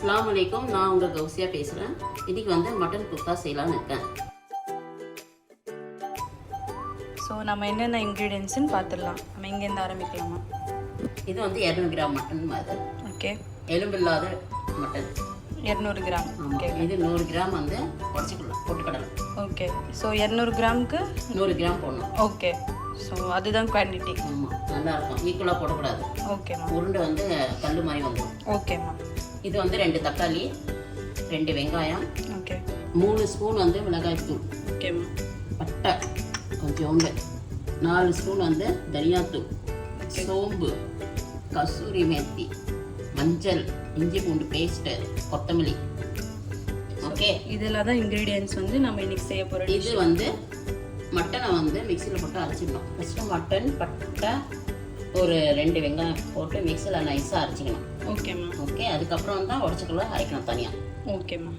அஸ்ஸலாமு அலைக்கும். நான் உங்கள் கௌசியா பேசுகிறேன். இன்றைக்கி வந்து மட்டன் குஃப்தா செய்யலான்னு இருக்கேன். ஸோ நம்ம என்னென்ன இன்க்ரீடியன்ட்ஸ்னு பார்த்துடலாம். நம்ம இங்கேருந்து ஆரம்பிக்கலாமா? இது வந்து 200 கிராம் மட்டன் மாதிரி. ஓகே. எலும்பில்லாத மட்டன் 200 கிராம். ஓகே. இது 100 கிராம் வந்து உடச்சிக்கலாம், பொட்டுக்கடலை. ஓகே. ஸோ 200 கிராமுக்கு 100 கிராம் போடணும். ஓகே. ஸோ அதுதான் குவான்டிட்டி. ஆமாம், நல்லாயிருக்கும். ஈக்குவலாக போடக்கூடாது. ஓகேம்மா. உருண்டை வந்து கல் மாதிரி வந்துடும். ஓகேம்மா. இது வந்து 2 தக்காளி, 2 வெங்காயம், ஓகே, 3 ஸ்பூன் வந்து மிளகாய்த்தூள், ஓகேம்மா, பட்டை கொஞ்சோண்டு, 4 ஸ்பூன் வந்து தனியாத்தூள், சோம்பு, கசூரி மேத்தி, மஞ்சள், இஞ்சி பூண்டு பேஸ்ட்டு, கொத்தமல்லி. ஓகே, இதெல்லாம் தான் இன்க்ரீடியன்ட்ஸ் வந்து நம்ம இன்னைக்கு செய்ய போகிறோம். இது வந்து மட்டனை வந்து மிக்சியில் போட்டு அரைச்சிக்கணும். ஃபஸ்ட்டு மட்டன், பட்டை, ஒரு 2 வெங்காயம் போட்டு மிக்சியில் நைஸாக அரைச்சிக்கணும். ஓகேம்மா. ஓகே, அதுக்கப்புறம் தான் உடச்சிக்கல அரைக்கணும் தனியாக. ஓகேம்மா.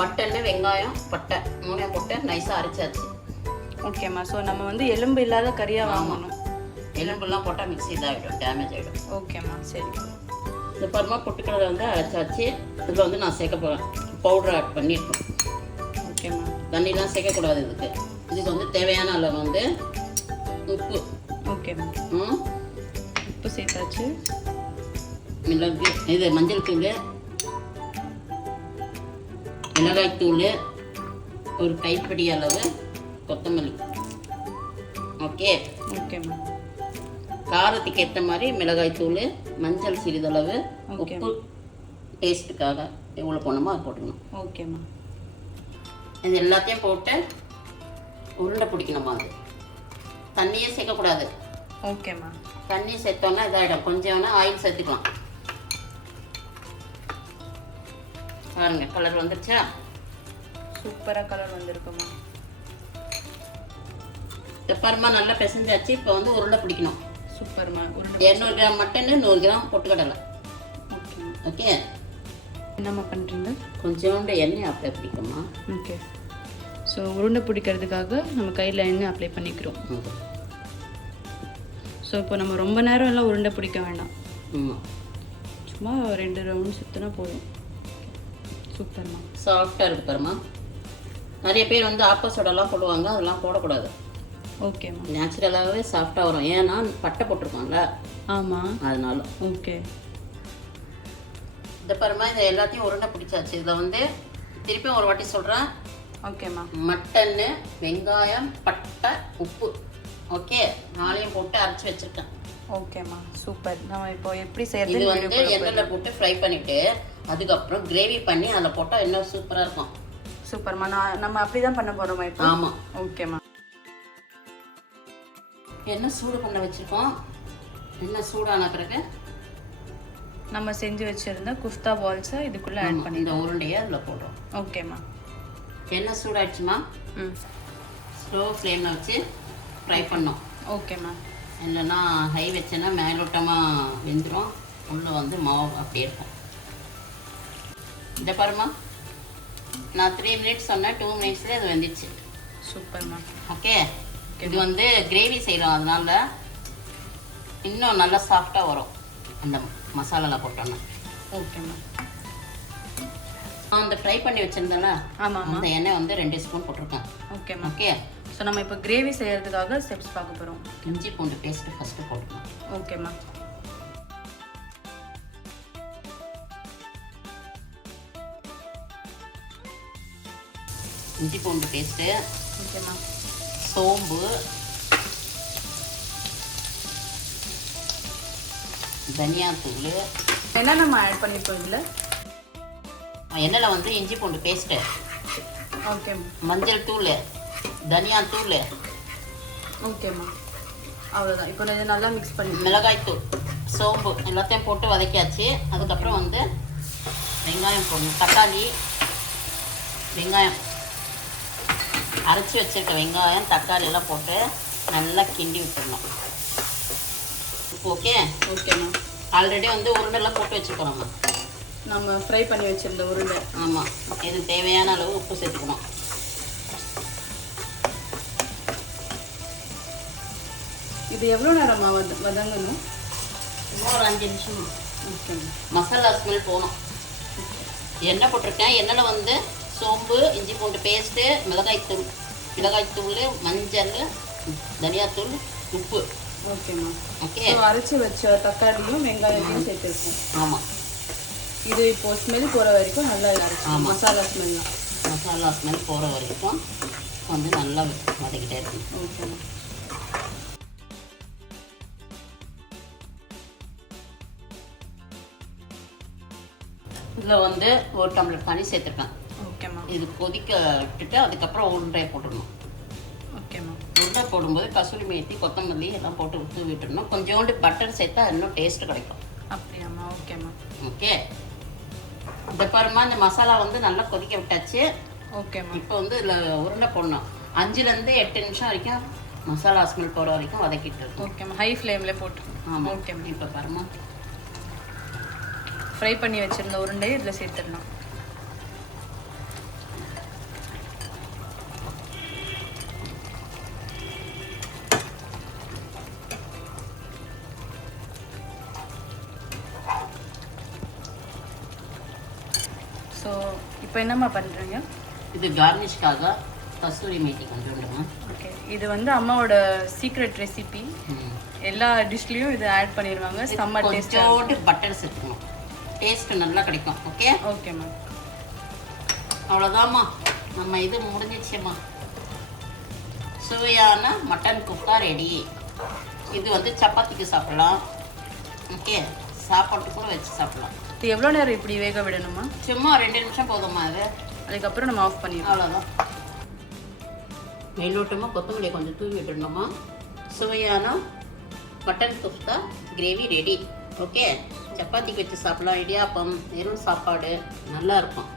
மட்டன், வெங்காயம், பட்டை 3 போட்டு நைஸாக அரைச்சாச்சு. ஓகேம்மா. ஸோ நம்ம வந்து எலும்பு இல்லாத கறியாக வாங்கணும். எலும்புலாம் போட்டால் மிக்ஸி இதாகிடும், டேமேஜ் ஆகிடும். ஓகேம்மா, சரி. இந்த பருமா பொட்டுக்கடலை வந்து அரைச்சாச்சு. இதில் வந்து நான் சேர்க்க போகிறேன். பவுடர் ஆட் பண்ணியிருக்கேன். ஓகேம்மா. தண்ணிலாம் சேர்க்கக்கூடாது இதுக்கு. இதுக்கு வந்து தேவையான அளவு வந்து உப்பு. ஓகேம்மா. உப்பு சேர்த்தாச்சு. மிளகு, இது மஞ்சள் தூள், மிளகாய் தூள், ஒரு கைப்பிடி அளவு கொத்தமல்லி. ஓகே. ஓகேம்மா. காரத்துக்கு ஏற்ற மாதிரி மிளகாய் தூள், மஞ்சள் சிறிதளவு, உப்பு டேஸ்ட்டுக்காக எவ்வளோ போடணுமோ அது போட்டுக்கணும். ஓகேம்மா. இது எல்லாத்தையும் போட்டு உருண்டை பிடிக்கணுமா. அது தண்ணியே சேர்க்கக்கூடாது. ஓகேம்மா. தண்ணி சேர்த்தோன்னா இதாகிடும். கொஞ்சம் வேணால் ஆயில் சேர்த்துக்கலாம். பாருங்க, கலர் வந்துருச்சா? சூப்பராக கலர் வந்திருக்குமா. பருமா நல்லா பிசைஞ்சாச்சு. இப்போ வந்து உருண்டை பிடிக்கணும். சூப்பர்மா. 200 கிராம் மட்டன், 100 கிராம் பொட்டுக்கடலை. ஓகே. ஓகே, என்னம்மா பண்ணுறீங்க? கொஞ்சோண்டு எண்ணெய் அப்ளை பிடிக்குமா. ஓகே. ஸோ உருண்டை பிடிக்கிறதுக்காக நம்ம கையில் எண்ணெய் அப்ளை பண்ணிக்கிறோம். ஸோ இப்போ நம்ம ரொம்ப நேரம் எல்லாம் உருண்டை பிடிக்க வேண்டாம். சும்மா 2 ரவுண்ட் சுற்றினா போதும். சூப்பர்மா. சாஃப்டாக இருக்கு பாருமா. நிறைய பேர் வந்து ஆப்போசோடெல்லாம் போடுவாங்க, அதெல்லாம் போடக்கூடாது. ஓகேம்மா. நேச்சுரலாகவே சாஃப்டாக வரும். ஏன்னா பட்டை போட்டிருக்கோம்ல, ஆமாம், அதனால. ஓகே. இந்த பாருமா, இதை எல்லாத்தையும் உருண்டை பிடிச்சாச்சு. இதில் வந்து திருப்பியும் ஒரு வாட்டி சொல்கிறேன். ஓகேம்மா. மட்டன்னு, வெங்காயம், பட்டை, உப்பு. ஓகே, 4 போட்டு அரைச்சி வச்சுருக்கேன். ஓகேம்மா, சூப்பர். நம்ம இப்போ எப்படி இது செய்யறது? வந்து எண்ணெயில் போட்டு ஃப்ரை பண்ணிவிட்டு அதுக்கப்புறம் கிரேவி பண்ணி அதில் போட்டால் இன்னும் சூப்பராக இருக்கும். சூப்பர்மா. நம்ம அப்படி தான் பண்ண போகிறோமா இப்போ? ஆமாம். ஓகேம்மா. எண்ணெய் சூடு பண்ண வச்சுருக்கோம். எண்ணெய் சூடான பிறகு நம்ம செஞ்சு வச்சுருந்த குஃப்தா பால்ஸை இதுக்குள்ளே ஆட் பண்ணி இந்த உருண்டையை அதில் போடுறோம். ஓகேம்மா. எண்ணெய் சூடாகிடுச்சுமா. ஸ்லோ ஃப்ளேமில் வச்சு ஃப்ரை பண்ணோம். ஓகேம்மா. இல்லைன்னா ஹை வச்சேன்னா மேலோட்டமாக வெந்துடும், உள்ளே வந்து மாவு அப்படியே இருக்கும். இந்த பாருமா, நான் 3 மினிட்ஸ் சொன்னேன், 2 மினிட்ஸ்லேயே அது வெந்துச்சு. சூப்பர்மா. ஓகே. இது வந்து கிரேவி செய்கிறோம், அதனால இன்னும் நல்லா சாஃப்டாக வரும் அந்த மசாலாவில் போட்டோன்னா. ஓகேம்மா. அந்த ஃப்ரை பண்ணி வச்சுருந்தேன்ல, ஆமாம், அந்த எண்ணெய் வந்து 2 ஸ்பூன் போட்டிருக்கேன். ஓகேம்மா. ஓகே. ஸோ நம்ம இப்போ கிரேவி செய்கிறதுக்காக ஸ்டெப்ஸ் பார்க்க போகிறோம். இஞ்சி பூண்டு பேஸ்ட்டு ஃபஸ்ட்டு போட்டுக்கலாம். ஓகேம்மா. இஞ்சி பூண்டு பேஸ்ட்டு, ஓகேம்மா, சோம்பு, தனியாத்தூள். என்ன நம்ம ஆட் பண்ணிப்போம் இதில்? எண்ணெயில் வந்து இஞ்சி பூண்டு பேஸ்ட்டு, ஓகேம்மா, மஞ்சள் தூள், தனியாத்தூள், ஓகேம்மா. அவ்வளோதான். இப்போ இது நல்லா மிக்ஸ் பண்ணி மிளகாய் தூள், சோம்பு எல்லாத்தையும் போட்டு வதக்கியாச்சு. அதுக்கப்புறம் வந்து வெங்காயம் போடணும். தக்காளி, வெங்காயம் அரைச்சி வச்சுருக்க வெங்காயம், தக்காளி எல்லாம் போட்டு நல்லா கிண்டி விட்டுடணும். ஓகே. ஓகேம்மா. ஆல்ரெடி வந்து உருண்டெல்லாம் போட்டு வச்சுக்கிறோம் நம்ம ஃப்ரை பண்ணி வச்சுருந்த உருண்டை. ஆமாம். இது தேவையான அளவு உப்பு சேர்த்துக்கணும். இது எவ்வளோ நேரமா வதங்கணும்? இன்னும் ஒரு 5 நிமிஷம். ஓகே. மசாலா ஸ்மெல் போகணும். எண்ணெய் போட்டிருக்கேன். எண்ணெயில் வந்து சோம்பு, இஞ்சி பூண்டு பேஸ்ட்டு, மிளகாய்த்தூள், மஞ்சள், தனியாத்தூள், உப்பு. ஓகேம்மா. ஓகே. அரைச்சி வச்ச தக்காளியும் வெங்காயத்தையும் சேர்த்துருக்கோம். ஆமாம். இது இப்போ ஸ்மெல் போகிற வரைக்கும் நல்லா அரைச்சி. மசாலா ஸ்மெல் போகிற வரைக்கும் வந்து நல்லா வதக்கிட்டே இருக்கும். ஓகேம்மா. இதில் வந்து 1 டம்ளர் தண்ணி சேர்த்துருக்கேன். ஓகேம்மா. இது கொதிக்க விட்டுட்டு அதுக்கப்புறம் உருண்டையை போட்டுடணும். ஓகேம்மா. உருண்டை போடும்போது கசூரி மேத்தி, கொத்தமல்லி எல்லாம் போட்டு ஊற்றி விட்டுடணும். கொஞ்சோண்டு பட்டர் சேர்த்தா இன்னும் டேஸ்ட்டு கிடைக்கும். அப்படியாம்மா? ஓகேம்மா. ஓகே. இந்த பாருமா, இந்த மசாலா வந்து நல்லா கொதிக்க விட்டாச்சு. ஓகேம்மா. இப்போ வந்து இதில் உருண்டை போடணும். 5லேருந்து 8 நிமிஷம் வரைக்கும் மசாலா ஸ்மெல் போகிற வரைக்கும் வதக்கிட்டு இருக்கும். ஓகேம்மா. ஹை ஃப்ளேமில் போட்டு. ஆமாம். ஓகேம்மா. இப்போ பாருமா, ஃப்ரை பண்ணி வச்சுருந்த உருண்டையை இதில் சேர்த்துடலாம். ஸோ இப்போ என்னம்மா பண்ணுறீங்க? இது கார்னிஷ்காக கஸ்தூரி மேத்தி கொஞ்சோண்டுமா. ஓகே. இது வந்து அம்மாவோட சீக்ரெட் ரெசிபி. எல்லா டிஷ்லேயும் இது ஆட் பண்ணிடுவாங்க. செம்ம டேஸ்ட்டாக. கொஞ்சோண்டு பட்டர் சேர்த்துக்கணும், டேஸ்ட்டு நல்லா கிடைக்கும். ஓகே. ஓகேம்மா. அவ்வளோதாம்மா, நம்ம இது முடிஞ்சிச்சும்மா. சுவையான மட்டன் குஃப்தா ரெடி. இது வந்து சப்பாத்திக்கு சாப்பிடலாம். ஓகே, சாப்பாட்டு கூட வச்சு சாப்பிடலாம். இது எவ்வளோ நேரம் இப்படி வேக விடணுமா? சும்மா 2 நிமிஷம் போதுமா அது. அதுக்கப்புறம் நம்ம ஆஃப் பண்ணிடலாம். அவ்வளோதான். மேலோட்டமாக கொத்தமல்லி கொஞ்சம் தூவி விட்டுடணுமா. சுவையான மட்டன் குஃப்தா கிரேவி ரெடி. ஓகே, சப்பாத்திக்கு வச்சு சாப்பிடலாம், இடியாப்பம், வெறும் சாப்பாடு நல்லா இருக்கும்.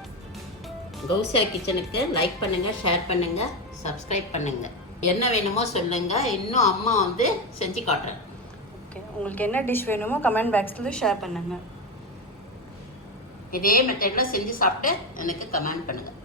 கௌசியா கிச்சனுக்கு லைக் பண்ணுங்கள், ஷேர் பண்ணுங்கள், சப்ஸ்கிரைப் பண்ணுங்கள். என்ன வேணுமோ சொல்லுங்கள், இன்னும் அம்மா வந்து செஞ்சு காட்டுறேன். ஓகே. உங்களுக்கு என்ன டிஷ் வேணுமோ கமெண்ட் பாக்ஸில் ஷேர் பண்ணுங்கள். இதே மெத்தடில் செஞ்சு சாப்பிட்டு எனக்கு கமெண்ட் பண்ணுங்கள்.